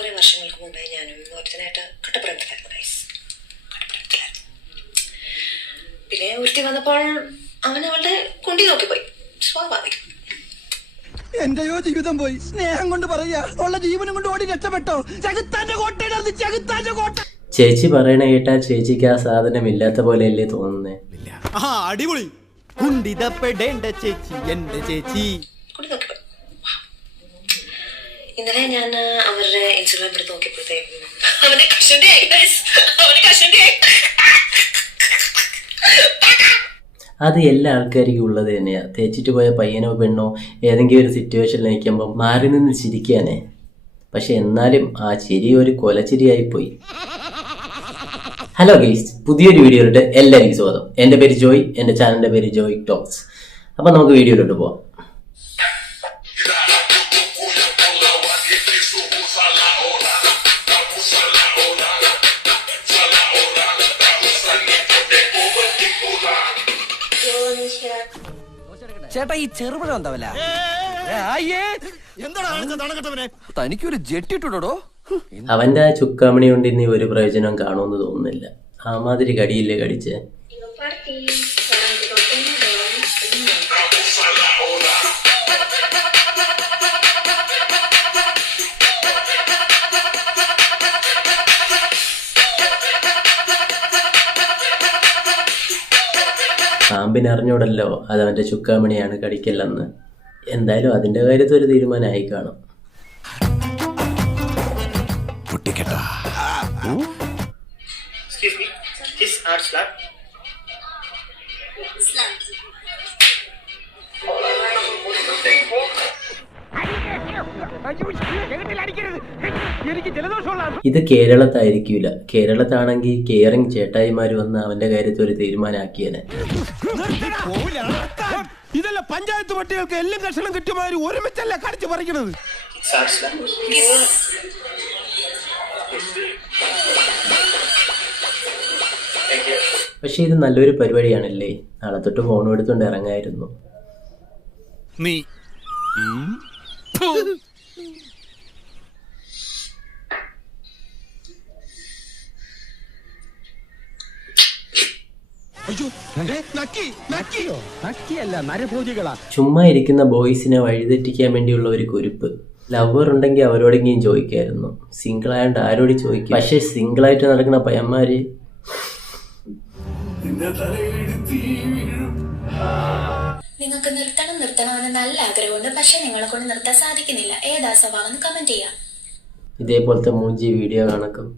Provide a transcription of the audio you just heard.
കുറെ വർഷങ്ങൾക്ക് മുമ്പേ ഞാനും ഒരുത്തനായിട്ട് കട്ടപ്പുറത്തിലായിരുന്നു ഗൈസ്. പിന്നെ ഒരുത്തി വന്നപ്പോൾ അവൻ അവളുടെ കുണ്ടി നോക്കിപ്പോയി. സ്വാഭാവികം. എന്റെയോ ജീവിതം പോയി. സ്നേഹം കൊണ്ട് പറയാ, ഉള്ള ജീവനും കൊണ്ട് ഓടി രക്ഷപ്പെട്ടോ. ചെകുത്താന്റെ കോട്ടയിലാണ്, ചെകുത്താന്റെ കോട്ട. ചേച്ചി പറയണ കേട്ടാ ചേച്ചിക്ക് ആ സാധനം ഇല്ലാത്ത പോലെയല്ലേ തോന്നുന്നേ? അടിപൊളി. കുണ്ടിതപ്പെടേണ്ട ചേച്ചി എന്റെ ചേച്ചി. ഇന്നലെ ഞാൻ അവരുടെ ഇൻസ്റ്റാഗ്രാം എടുത്ത് നോക്കിയപ്പോഴത്തേക്കും അത് എല്ലാ ആൾക്കാർക്കും ഉള്ളത് തന്നെയാ. തേച്ചിട്ട് പോയ പയ്യനോ പെണ്ണോ ഏതെങ്കിലും ഒരു സിറ്റുവേഷനിൽ നിൽക്കുമ്പോൾ മാറി നിന്ന് ചിരിക്കാനേ. പക്ഷെ എന്നാലും ആ ചിരി ഒരു കൊലച്ചിരിയായിപ്പോയി. ഹലോ ഗൈസ്, പുതിയൊരു വീഡിയോയിലോട്ട് എല്ലാവർക്കും സ്വാഗതം. എൻ്റെ പേര് ജോയ്, എൻ്റെ ചാനലിൻ്റെ പേര് ജോയ് ടോക്സ്. അപ്പം നമുക്ക് വീഡിയോയിലോട്ട് പോവാം. ചേട്ടാ ഈ ചെറുപഴം എന്താവല്ല? തനിക്കൊരു ജെറ്റ് ഇട്ടുടോ. അവന്റെ ആ ചുക്കാമണി കൊണ്ട് ഇനി ഒരു പ്രയോജനം കാണുമെന്ന് തോന്നുന്നില്ല. ആ മാതിരി കടിയില്ലേ കടിച്ചേ. പാമ്പിനറിഞ്ഞോടല്ലോ അതവന്റെ ചുക്കാമണിയാണ് കടിക്കല്ലെന്ന്. എന്തായാലും അതിന്റെ കാര്യത്തിൽ ഒരു തീരുമാനമായി കാണും. ഇത് കേരളത്തായിരിക്കൂല. കേരളത്താണെങ്കിൽ കെയറിങ് ചേട്ടായിമാര് വന്ന് അവന്റെ കാര്യത്തിൽ ഒരു തീരുമാനമാക്കിയേനെ. ഇതല്ല പഞ്ചായത്ത് പട്ടികൾക്ക് എല്ലാം കഷണം കിട്ടുമാതിരി ഒരുമിച്ചല്ല കടിച്ചു പറിക്കണത്. പക്ഷെ ഇത് നല്ലൊരു പരിപാടിയാണല്ലേ. നാളെ തൊട്ട് ഫോൺ എടുത്തോണ്ട് ഇറങ്ങായിരുന്നു. നീ ചുമ്മാ ഇരിക്കുന്ന ബോയ്സിനെ വഴിതെറ്റിക്കാൻ വേണ്ടിയുള്ള ഒരു കുരുപ്പ്. ലവർ ഉണ്ടെങ്കിൽ അവരോടെങ്കിലും ചോദിക്കായിരുന്നു. സിംഗിൾ ആയതുകൊണ്ട് ആരോട് ചോദിക്കും. പക്ഷെ സിംഗിളായിട്ട് നടക്കുന്ന പയ്യന്മാര് നിങ്ങൾക്ക് നിർത്തണമെന്ന് നല്ല ആഗ്രഹമുണ്ട്, പക്ഷെ നിങ്ങളെ കൊണ്ട് നിർത്താൻ സാധിക്കുന്നില്ല. ഏതാ സ്വഭാവം? കമന്റ് ചെയ്യാം. ഇതേപോലത്തെ മൂഞ്ചി വീഡിയോ കണക്കും